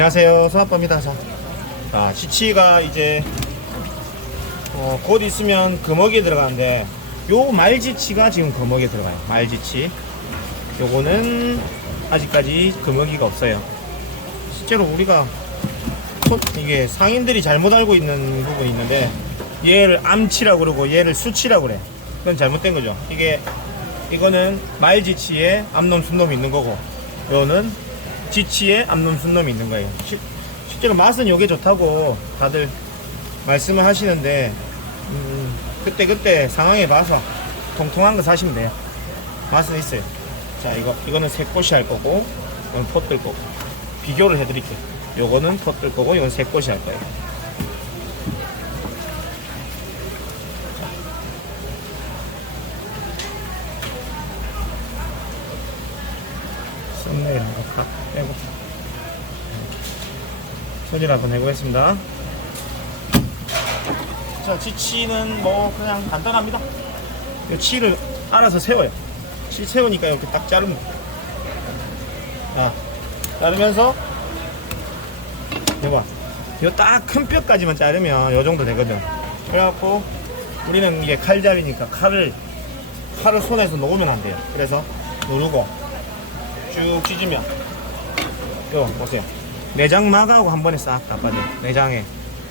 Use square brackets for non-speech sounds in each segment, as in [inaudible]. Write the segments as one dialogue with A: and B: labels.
A: 안녕하세요. 소아빠입니다. 자, 자, 지치가 이제 어, 곧 있으면 금어기에 들어가는데 요 말지치가 지금 금어기에 들어가요. 말지치. 요거는 아직까지 금어기가 없어요. 실제로 우리가 소- 이게 상인들이 잘못 알고 있는 부분이 있는데 얘를 암치라고 그러고 얘를 수치라고 그래. 그건 잘못된 거죠. 이게 이거는 말지치에 암놈 순놈이 있는 거고 요는 지치에 암놈 순놈이 있는 거예요. 시- 실제로 맛은 요게 좋다고 다들 말씀을 하시는데 음, 그때 그때 상황에 봐서 통통한 거 사시면 돼요. 맛은 있어요. 자 이거 이거는 새꽃이 할 거고 이건 포뜰 거고 비교를 해드릴게요. 요거는 포뜰 거고 이건 새꽃이 할 거예요. 썸네일 한번 다 빼고 소질 한번 해보겠습니다. 자 지치는 뭐 그냥 간단합니다. 이 치를 알아서 세워요. 치 세우니까 이렇게 딱 자르면. 자 자르면서 이봐. 요딱큰 뼈까지만 자르면 요 정도 되거든. 그래갖고 우리는 이게 칼잡이니까 칼을 칼을 손에서 놓으면 안 돼요. 그래서 누르고 쭉 찢으면. 요 보세요 내장 막하고 한 번에 싹 다 빠져요. 내장에.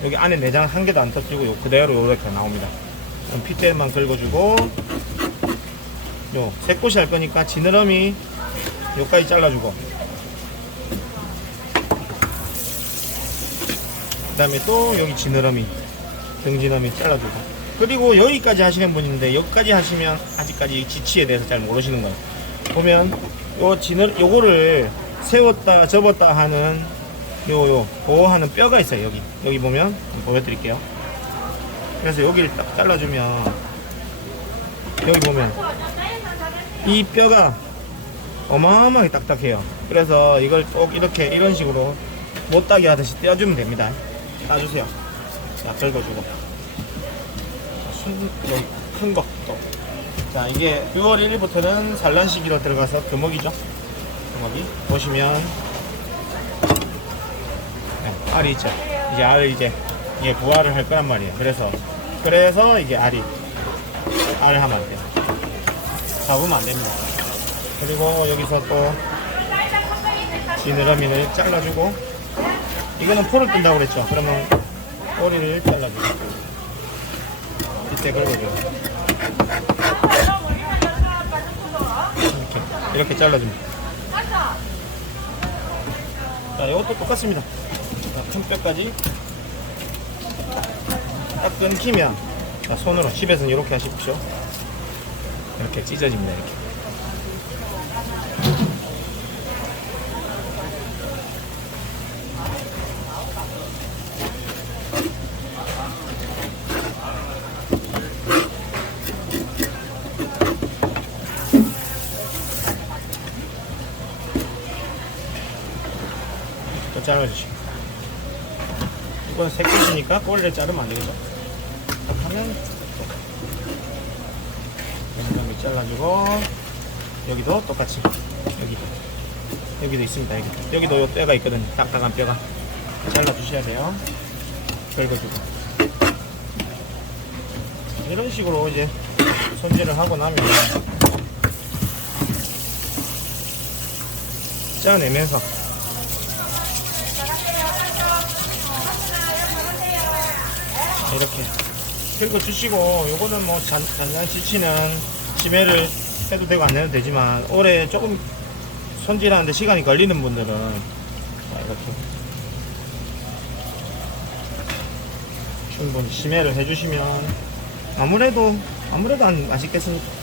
A: 여기 안에 내장 한 개도 안 터뜨리고 요 그대로 요렇게 나옵니다. 그럼 핏대만 긁어주고 요 새꽃이 할 거니까 지느러미 요까지 잘라주고. 그 다음에 또 여기 지느러미 등지너미 잘라주고. 그리고 여기까지 하시는 분인데 여기까지 하시면 아직까지 지치에 대해서 잘 모르시는 거예요. 보면 요 진을 요거를 세웠다 접었다 하는 요요 보호하는 뼈가 있어요 여기. 여기 보면 보여드릴게요. 그래서 여기를 딱 잘라주면 여기 보면 이 뼈가 어마어마하게 딱딱해요. 그래서 이걸 꼭 이렇게 이런 식으로 못따게 하듯이 떼어주면 됩니다. 따주세요. 자 긁어주고. 큰거. 또. 자 이게 6월 1일부터는 산란 시기로 들어가서 금어기죠. 금어기. 보시면 네, 알이 있죠. 이제 알을 이제 이게 부화를 할 거란 말이에요. 그래서 그래서 이게 알이 알을 하면 안 돼요. 잡으면 안 됩니다. 그리고 여기서 또 지느러미를 잘라주고 이거는 포를 뜬다고 그랬죠. 그러면 꼬리를 잘라주고 이때 긁어줘요. 이렇게 이렇게 잘라줍니다. 자, 이것도 똑같습니다. 자, 큰 뼈까지 딱 끊기면 자, 손으로 집에서는 이렇게 하십시오. 이렇게 찢어집니다. 이렇게. 또 잘라주시고 이건 새끼시니까 꼬리를 자르면 안 되겠죠? 딱 하면 여기 잘라주고 여기도 똑같이. 여기 여기도 있습니다 여기. 여기도 요 뼈가 있거든요. 딱딱한 뼈가. 잘라주셔야 돼요. 긁어주고. 이런 식으로 이제 손질을 하고 나면 짜내면서 이렇게 긁어 주시고 요거는 뭐 잔, 잔잔 지치는 지매를 해도 되고 안 해도 되지만 올해 조금 손질하는데 시간이 걸리는 분들은 자, 이렇게 충분히 심해를 해주시면 아무래도 아무래도 안 맛있겠습니까?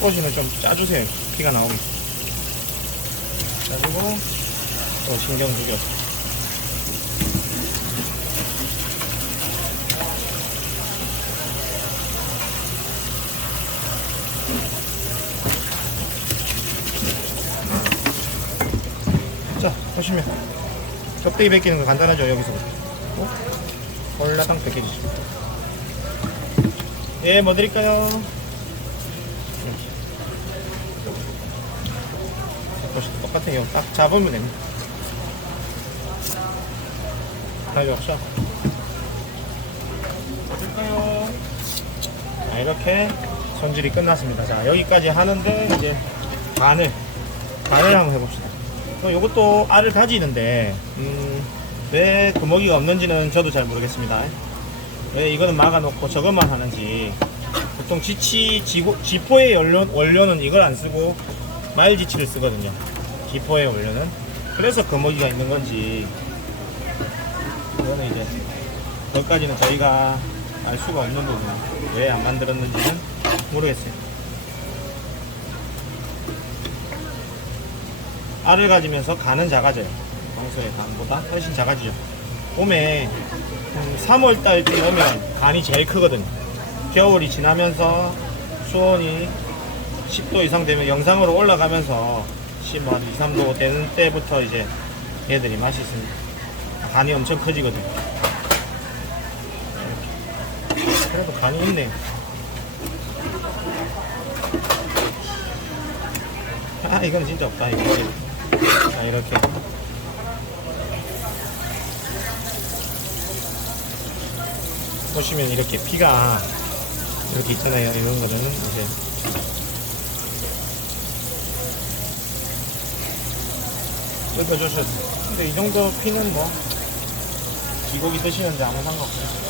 A: 꺾어지면 좀 짜주세요. 피가 나오게. 짜주고, 또 신경 죽여. 자, 보시면. 접대기 벗기는 거 간단하죠, 여기서부터. 어? 올라당 벗겨지죠. 예, 뭐 드릴까요? 보시 똑같아요. 딱 잡으면 됩니다. 다시 없어. 뭐 드릴까요? 자, 이렇게 손질이 끝났습니다. 자, 여기까지 하는데 이제 간을 간을 한번 해봅시다. 어, 요것도 알을 가지는데 음, 왜 구멍이가 없는지는 저도 잘 모르겠습니다. 왜 이거는 막아놓고 저것만 하는지 보통 지치 지고, 지포의 원료, 원료는 이걸 안 쓰고 말지치를 쓰거든요 지포의 원료는? 그래서 거먹이가 있는 건지. 이거는 이제 거기까지는 저희가 알 수가 없는 부분 왜 안 만들었는지는 모르겠어요. 알을 가지면서 간은 작아져요. 평소의 간보다 훨씬 작아지죠. 봄에 3월달 때 오면 간이 제일 크거든요. 겨울이 지나면서 수온이 10도 이상 되면 영상으로 올라가면서 10, 한 2, 3도 되는 때부터 이제 얘들이 맛이 있습니다. 간이 엄청 커지거든요. 그래도 간이 있네요. 아, 이건 진짜 없다. 이거. 자, 이렇게. 보시면 이렇게 피가 이렇게 있잖아요. 이런 거는 이제 돼요. 근데 이 정도 피는 뭐 기고기 드시는데 아무 상관없어요.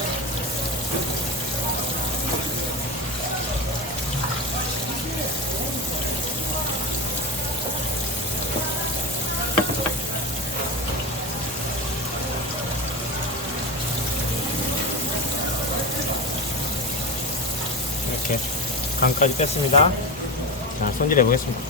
A: 이렇게 간까지 뺐습니다. 자, 손질해 보겠습니다.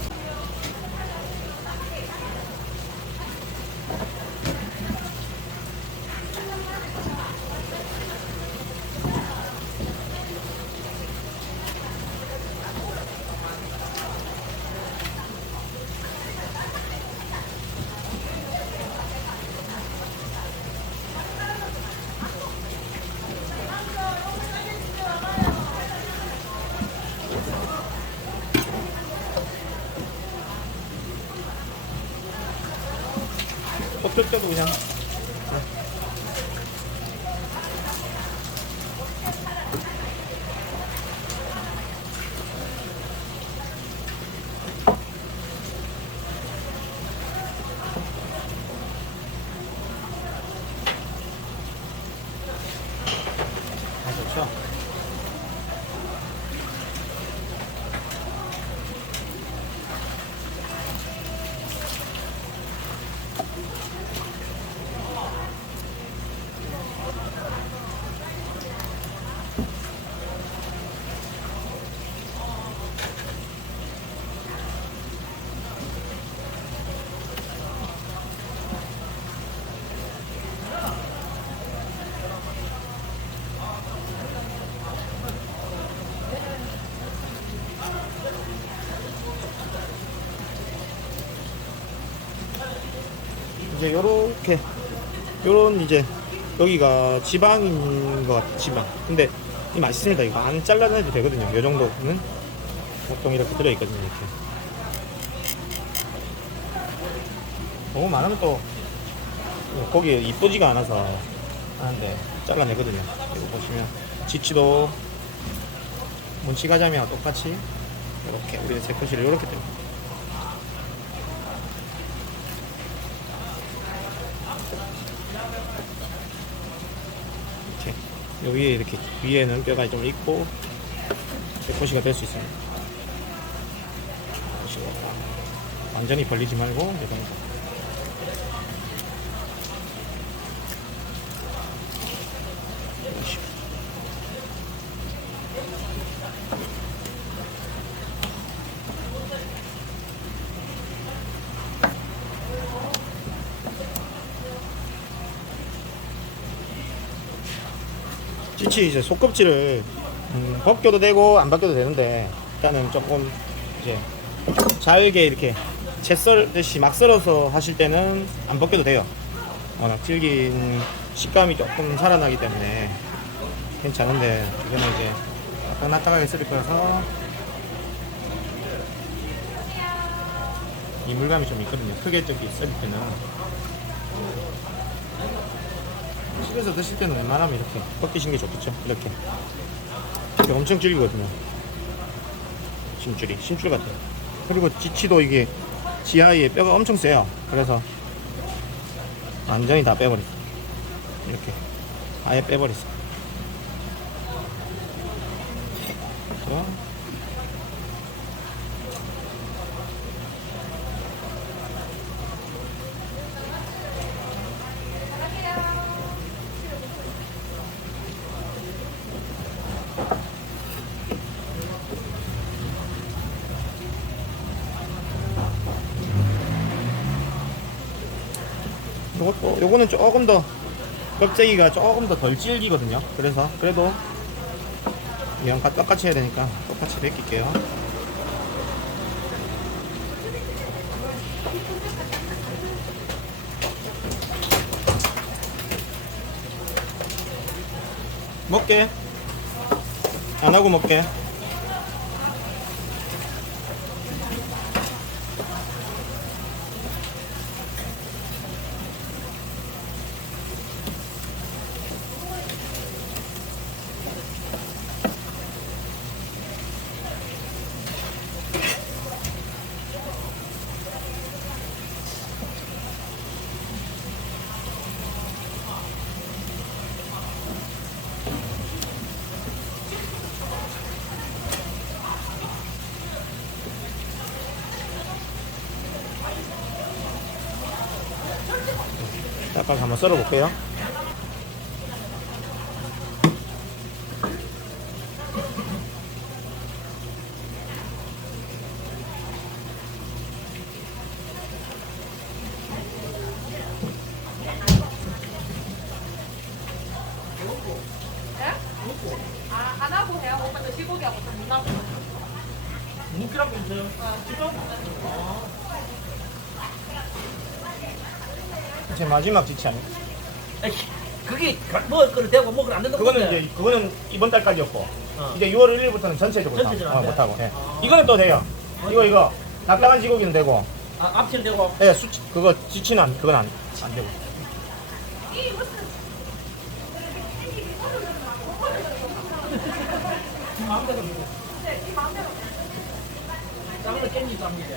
A: 껍질 때 이제 요렇게 요런 이제 여기가 지방인 것 같아 지방 근데 이 맛있습니다 이거 안 잘라내도 되거든요. 요 정도는 보통 이렇게 들어있거든요 이렇게. 너무 많으면 또 고기 이쁘지가 않아서 하는데 잘라내거든요. 이거 보시면 지치도 문치가자미와 똑같이 이렇게 우리는 새꼬시를 이렇게 들어요 이렇게 요 위에 이렇게 위에는 뼈가 좀 있고 새꼬시가 될 수 있습니다. 완전히 벌리지 말고 이 정도. 찌치 이제 속껍질을 음, 벗겨도 되고 안 벗겨도 되는데 일단은 조금 이제 잘게 이렇게 채 썰듯이 막 썰어서 하실 때는 안 벗겨도 돼요. 워낙 질긴 식감이 조금 살아나기 때문에 괜찮은데 이거는 이제 약간 납작하게 썰을 거라서 이 물감이 좀 있거든요. 크게 저기 썰 때는 집에서 드실 때는 웬만하면 이렇게 벗기시는 게 좋겠죠. 이렇게 이게 엄청 질기거든요. 심줄이 심줄 같아요. 그리고 지치도 이게 지하에 뼈가 엄청 세요. 그래서 완전히 다 빼버렸어. 이렇게 아예 빼버렸어. 자. 요것도 요거는 조금 더 껍데기가 조금 더 덜 질기거든요. 그래서 그래도 이랑 똑같이 해야 되니까 똑같이 벗길게요. 먹게. 안 하고 먹게. 썰어 볼게요.
B: 아, 안 하고 해요. 오빠 저 시고기하고 좀 문하고.
C: 묵기라고 있어요.
A: 제 마지막 지치 아니에요?
C: 에이, 그게 가- 먹을 거를 대고 먹을 안 된다.
A: 그거는 이제 그거는 이번 달까지였고
C: 어.
A: 이제 6월 1일부터는 전체적으로
C: 전체적으로
A: 다, 어. 못하고 예.
C: 어.
A: 이거는 또 돼요 이거 이거 딱딱한 지고기는 되고
C: 아, 앞치는 되고
A: 예, 수치 그거 지치는 안, 그건 안, 안 되고
C: 마음대로 먹고. 짱을 깻잎 쌉니다.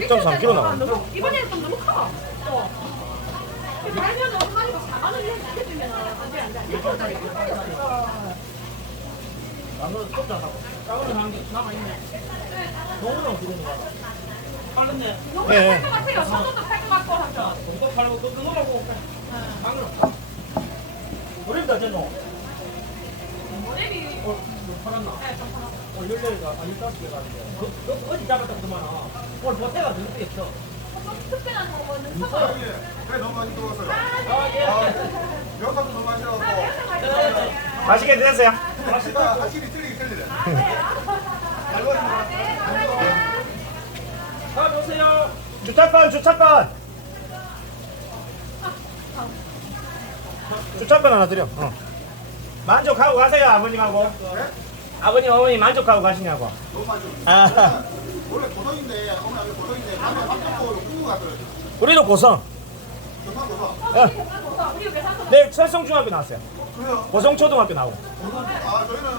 A: 1.3kg 나와. 아,
B: 너무 이번에는 좀 너무 커. 어. 달면 엄마가 4만 원이면 시켜주면 안돼
C: 작은 한개 남아 있네. 너무나 부르는 거. 팔렸네.
B: 너무
A: 네.
B: 팔것 같아요. 저도 팔것 같고 하죠.
C: 팔고 또 끊으라고. 방금. 그림다 제노.
B: 모델이
C: 뭐 팔았나?
B: 네, 좀 팔아.
C: 어, 14개가, 아, 15개가 아닌데. 그, 그, 어디 잡았다 그러면 오늘 보태가 너무 있어.
B: 특별한 거는 커서.
D: 그래 너무 많이 들어왔어요.
C: 아, 예.
D: 명사도 너무 많이
C: 네.
A: 맛있게 드셨어요?
D: 맛있다. 확실히 틀리긴 틀리네. 잘 먹었습니다.
C: 다음에 오세요.
A: 주차권 주차권 주차권 하나 드려 어. 만족하고 가세요 아버님하고 아버님 어머니 만족하고 가시냐고
D: 너무 많이
A: 아.
D: 원래 고성인데 오늘 아주 고성인데 밤에 합격도 꾸고 갔더라고요.
A: 우리도 고성
D: 고성.
A: 어,
B: 왜 사서
A: 네 철성중학교 나왔어요
D: 그래요?
A: 고성초등학교 나오고
D: 아 저희는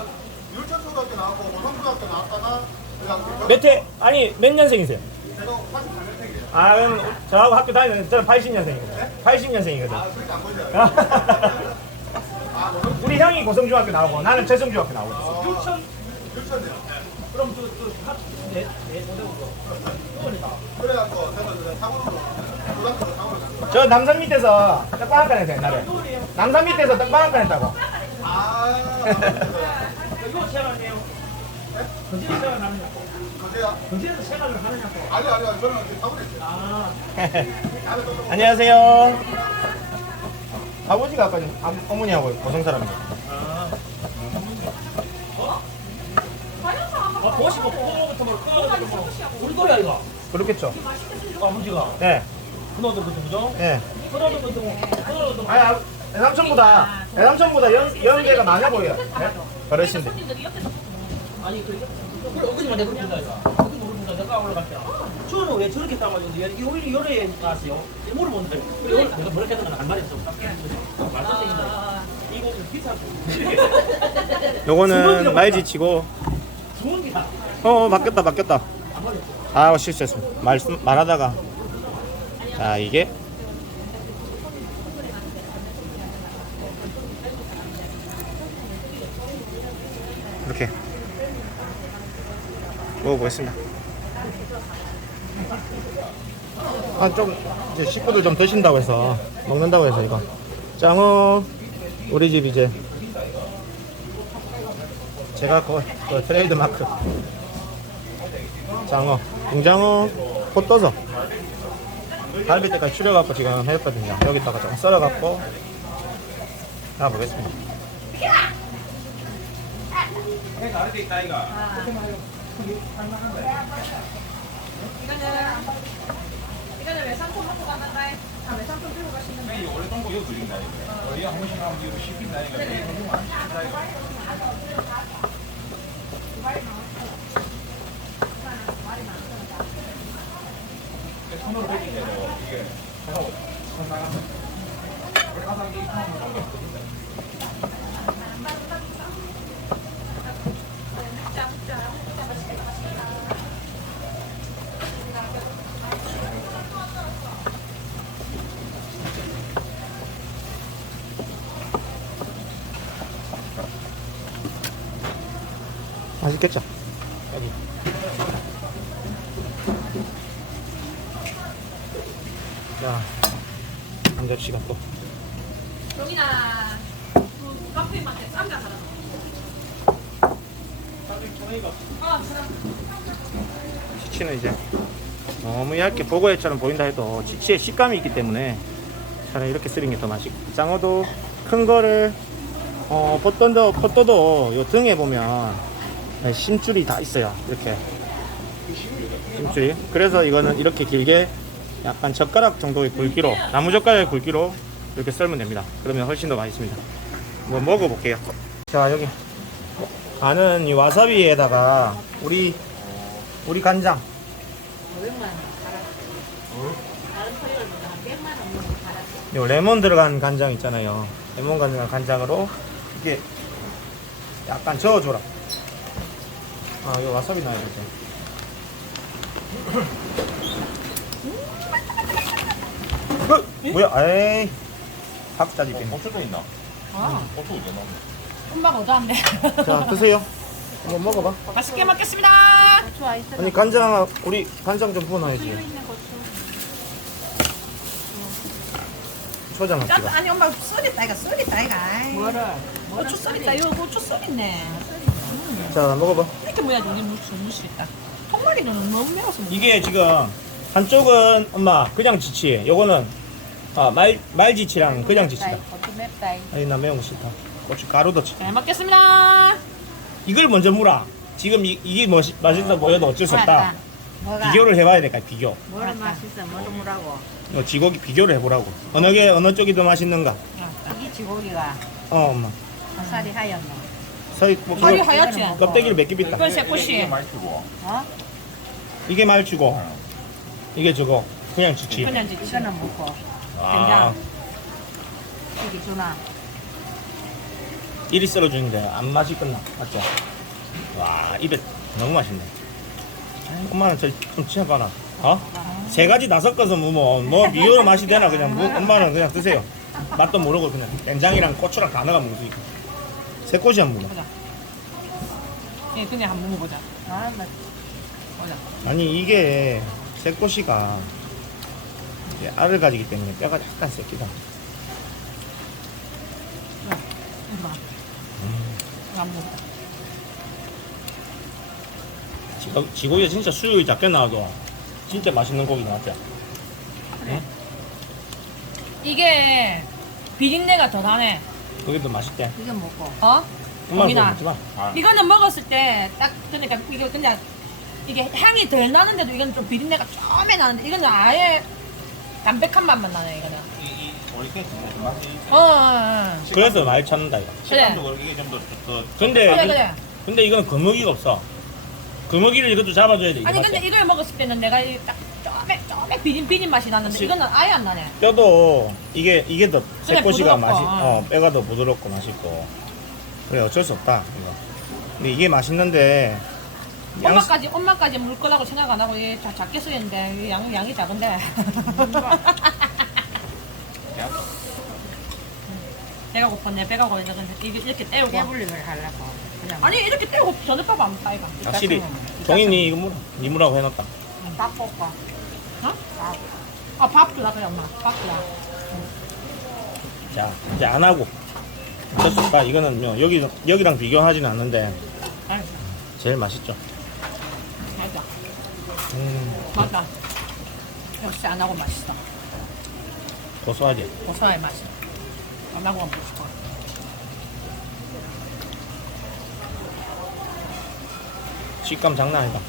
D: 율천초등학교 나왔고 고성초등학교 나왔다가
A: 몇 회, 아니 몇 년생이세요?
D: 제가 88년생이에요.
A: 아 그럼 저하고 학교 다니는 저는 80년생이거든요 80년생이거든
D: 아 그렇게 안? 아 고성 [laughs]
A: 우리 형이 고성중학교 나오고 나는 철성중학교 나오고 있어
C: 율천.
D: 율천이요.
C: 그럼 그, 그, 한, 네, 네,
D: 그냥 고등학교.
A: 저 남산 밑에서 떡방학관 했어요 옛날에 남산 밑에서 떡방학관 했다고
D: 아
C: 이거 생활해요. 거제도 생활 하느냐고.
D: 근데요?
C: 거제도 생활을 하느냐고.
D: 아니 아니 아니 저는 이제 타버렸어요.
C: 아, [laughs]
A: 안녕하세요. 아버지가 아까 아- 어머니하고 고성 사람이에요.
C: 아.
B: 한번
C: 아, 보시고 그거부터 뭐, 그거부터 뭐. 우리 거야, 이거.
A: 그렇겠죠.
C: 아버지가.
A: 네,
C: 그노도 그죠, 그죠?
A: 네.
C: 그노도 그죠. 그노도
A: 아니, 아, 애삼촌보다 애삼촌보다 연 연계가 많아 보여. 네? 어르신들.
C: 아니 그 그래 엊그제만 내가 그렇게 이거 어디 모르니까 내가 올라갔대 저는 왜 저렇게 이게 원래 요래 나왔어요 물어본다 그래 내가 뭐라 했던 건할 말이 없어 말썽생긴다 이거 좀 비싸고
A: 요거는 말지치고.
C: 주원기다
A: 어, 어 바뀌었다 바뀌었다.
C: 안 말했어.
A: 아 실수했습니다. 말씀 말하다가. 자 이게. 이렇게. 먹어보겠습니다. 아좀 이제 식구들 좀 드신다고 해서 먹는다고 해서 이거. 짱어 우리 집 이제. 제가 그, 그 트레이드 마크. 장어, 붕장어 pot 떠서. 갈비 때까지 추려갖고 지금 했거든요. 여기다가 좀 썰어갖고. 가보겠습니다.
B: 이거는 이거는 외상품 갖고 가는가? 아 외상품 들고 가시는 거.
E: 원래 동거 이거 드린다 이거. 어디가 한 번씩 하면 이거 씹힌다니까. 이게 너무 많이 씹힌다 이거. 손으로 베끼게 돼. 이게 하고 손 나가면. 우리 가서 동거
A: 있겠죠? 여기. 자, 한 접시가 또.
B: 여기나 그 사람. 아, 사람.
A: 치치는 이제 너무 얇게 보고회처럼 보인다 해도 치치의 식감이 있기 때문에 차라리 이렇게 쓰는 게 더 맛있고 장어도 큰 거를 어, pot도도, pot도도 요 등에 보면 네, 심줄이 다 있어요 이렇게 심줄이 그래서 이거는 이렇게 길게 약간 젓가락 정도의 굵기로 나무 젓가락의 굵기로 이렇게 썰면 됩니다 그러면 훨씬 더 맛있습니다 한번 먹어볼게요 자 여기 아는 이 와사비에다가 우리 우리 간장
F: 500만 원 팔았어. 다른 토요일보다 한 100만 원 넘게 팔았어.
A: 요 레몬 들어간 간장 있잖아요. 레몬 들어간 간장으로 이게 약간 저어줘라. 아, 요 와사비 나요, 이제. 그, 뭐야, 에이. 박자지 빈.
E: 고추도 있나?
F: 어.
E: 고추 있나?
F: 엄마가 오자는데.
A: 자, 드세요. 한번 먹어봐.
B: 맛있게 먹겠습니다.
F: 좋아 있어.
A: 아니, 간장, 우리 간장 좀 부어놔야지.
F: 있는 고추.
A: 초장
G: 짠,
A: 합시다.
G: 아니 엄마 썰있다 이가 썰있다 이가
F: 뭐를?
G: 고추 썰있다 이거 고추 썰있네
A: 자, 먹어봐.
G: 이렇게 뭐야 무수 무수 있다 통마리는 너무 매워서 못
A: 이게 지금 한쪽은 엄마 그냥 지치, 요거는 아, 말, 말지치랑 그냥 지치다.
F: 고추 맵다.
A: 아니 나 매운 거 싫다. 고추 가루도 치.
B: 잘 먹겠습니다.
A: 이걸 먼저 물어. 지금 이, 이게 뭐, 맛있어 보여도 어쩔 수 없다.
F: 뭐가?
A: 비교를 해봐야 될까 비교.
F: 뭐를 맛있어? 뭐를 뭐라고?
A: 이거 지고기 비교를 해보라고. 어느 게 어느 쪽이 더 맛있는가?
F: 이게 지고기가
A: 어 엄마.
F: 살이 하얗노.
A: 서희 뭐
B: 살이
A: 그거
B: 하얗지?
A: 껍데기를 몇개 빗다.
B: 이건 새꼬시.
E: 이게 맛있고.
F: 어?
A: 이게 말주고 이게 저거 그냥 지치.
B: 그냥 지치.
F: 이거는 먹고.
A: 아,
F: 이게 주나.
A: 이리 썰어주는데 안 맛이 끝나. 맞죠? 와 입에 너무 맛있네. 엄마는 저좀 치워봐라. 어? 세 가지 다 섞어서 뭐, 뭐, 뭐 미효로 맛이 되나 그냥 뭐, 엄마는 그냥 드세요. 맛도 모르고 그냥 된장이랑 고추랑 다 넣어 먹을 수 있고. 새꼬시 한번 먹어.
B: 예, 그냥 한번 먹어보자.
F: 아, 뭐.
A: 아니 이게 새꼬시가 이제 알을 가지기 때문에 뼈가 약간 새끼다.
B: 이거 봐. 이거 한번 먹자.
A: 지고, 지고기가 진짜 수육이 작게 나와도 진짜 맛있는 고기 나왔죠.
G: 이게 비린내가 더 나네.
A: 거기도 맛있대.
F: 이거 먹고.
G: 어?
A: 먹지 마.
E: 아,
G: 이거는 먹었을 때 딱 그러니까 이게 그냥 이게 향이 덜 나는데도 이건 좀 비린내가 좀에 나는데 이거는 아예 담백한 맛만 나네 이거는.
E: 이, 이 오리케이스 맛이
G: 어, 어, 어.
A: 그래서 많이 찾는다 이거.
E: 식감도 이게 좀더 더,
A: 근데
G: 그래
A: 이-
G: 그래.
A: 근데 이거는 거먹이가 없어. 거먹이를 이것도 잡아줘야 돼. 이거
G: 아니. 근데 이걸 먹었을 때는 내가 이딱 좀에 비린 비린 맛이 났는데
A: 시-
G: 이거는 아예 안 나네.
A: 뼈도 이게 이게 더
G: 그래,
A: 새꼬시가
G: 부드럽고,
A: 맛이
G: 어.
A: 어 뼈가 더 부드럽고 맛있고 그래 어쩔 수 없다 이거. 근데 이게 맛있는데 양
G: 엄마까지 엄마까지 물 거라고 생각 안 하고 이게 자- 작게 쓰였는데 양 양이 작은데. [laughs] 배가 고팠네 배가 근데 이게 이렇게 떼우고
F: 깨불리를 하려고. 그냥
G: 아니 이렇게 떼우고 저녁밥 안 먹다 이거.
A: 확실히 종인이 이거 물 니무라고 해놨다.
F: 딱 볶아.
G: 어? 아밥 주라 그래 엄마 밥 주라.
A: 자 이제 안 하고 어쩔 수 없다. 이거는 뭐 여기 여기랑 비교하지는 않는데
G: 알았어.
A: 제일 맛있죠.
G: 맞아
A: 음,
G: 맞아. 역시 안 하고 맛있어.
A: 고소하지.
G: 고소의 맛이. 안 하고 먹고 싶어.
A: 식감 장난 아니다.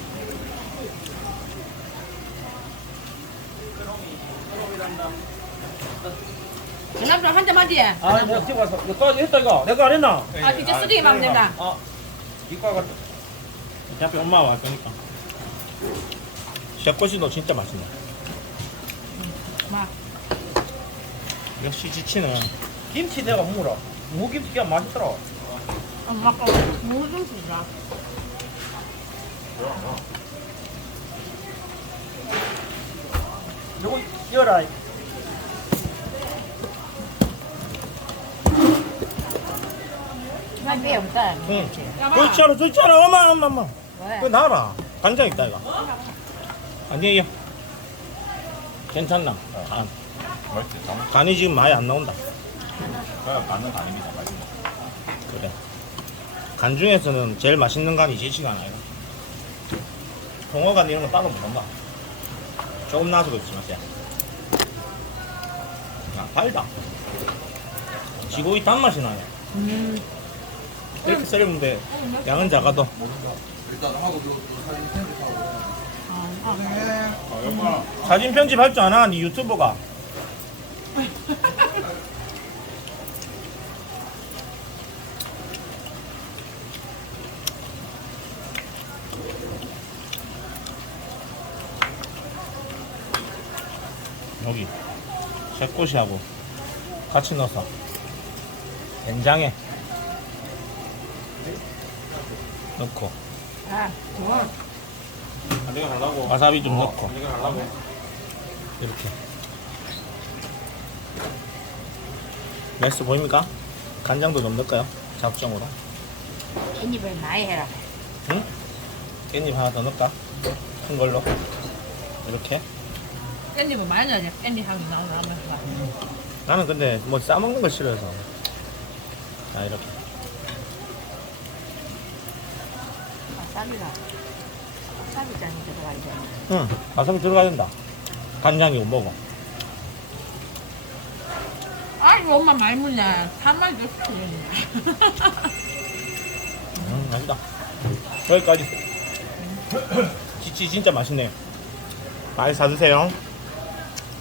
G: 그 남자 한잔 하지? 아
C: 아 내가 지금 와서 이거 했다 이거 내가 안 했나?
G: 이제 쓰레기 막 낸다.
C: 아 이과가
A: 어차피 엄마가 왔 거니까. 샤꼬시도 진짜 맛있네.
G: 막
A: 역시 지치는
C: 김치 내가 먹으라 무김치 그냥 맛있더라
G: 엄마가 무슨 주자.
C: 요거 열어
F: 난왜 없다.
A: 응. 그렇지 않아. 엄마, 엄마, 엄마.
F: 왜?
A: 그거 놔라. 간장 있다, 이거. 아니에요. 괜찮나? 간.
E: 맛있지. 장
A: 간이 지금 많이 안 나온다.
E: 가 맞는 아닙니다. 맛있는.
A: 그래. 간 중에서는 제일 맛있는 간이 지치가 않아요. 동어간 이런 거 따로 못 먹나? 조금 나서 그렇지, 맛이야. 아, 달다. 지고기 단맛이 나네.
G: 음.
A: 이렇게 썰었는데 양은 작아도
E: 아, 여봐.
A: 사진 편집할 줄 아나? 니 유튜버가. 여기 새꼬시하고 같이 넣어서 된장에 넣고
F: 아, 그거
E: 아, 내가 하려고.
A: 와사비 좀 넣고
E: 내가 하려고.
A: 이렇게 맛있어 보입니까? 간장도 좀 넣을까요? 잡정으로
F: 깻잎을 많이 해라.
A: 응? 깻잎 하나 더 넣을까? 큰 걸로 이렇게
G: 깻잎은 많이 넣어야 돼. 깻잎 향이 나오는 하면서.
A: 나는 근데 뭐 싸먹는 걸 싫어해서 자 이렇게
F: 와사비가. 와사비 잔이 들어가 있잖아.
A: 응 와사비 들어가야 된다 간장이 못 먹어
G: 아이고 엄마 많이 묻네. 한 마리 줬어.
A: 음 맛있다 여기까지 지치 진짜 맛있네 많이 사주세요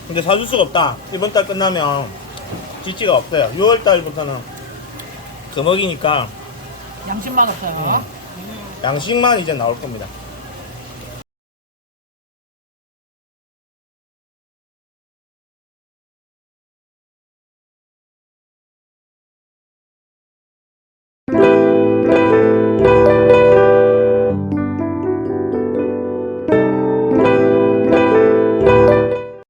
A: 근데 사줄 수가 없다 이번 달 끝나면 지치가 없어요 6월 달부터는 금어기니까
G: 양심만 없어요.
A: 양식만 이제 나올 겁니다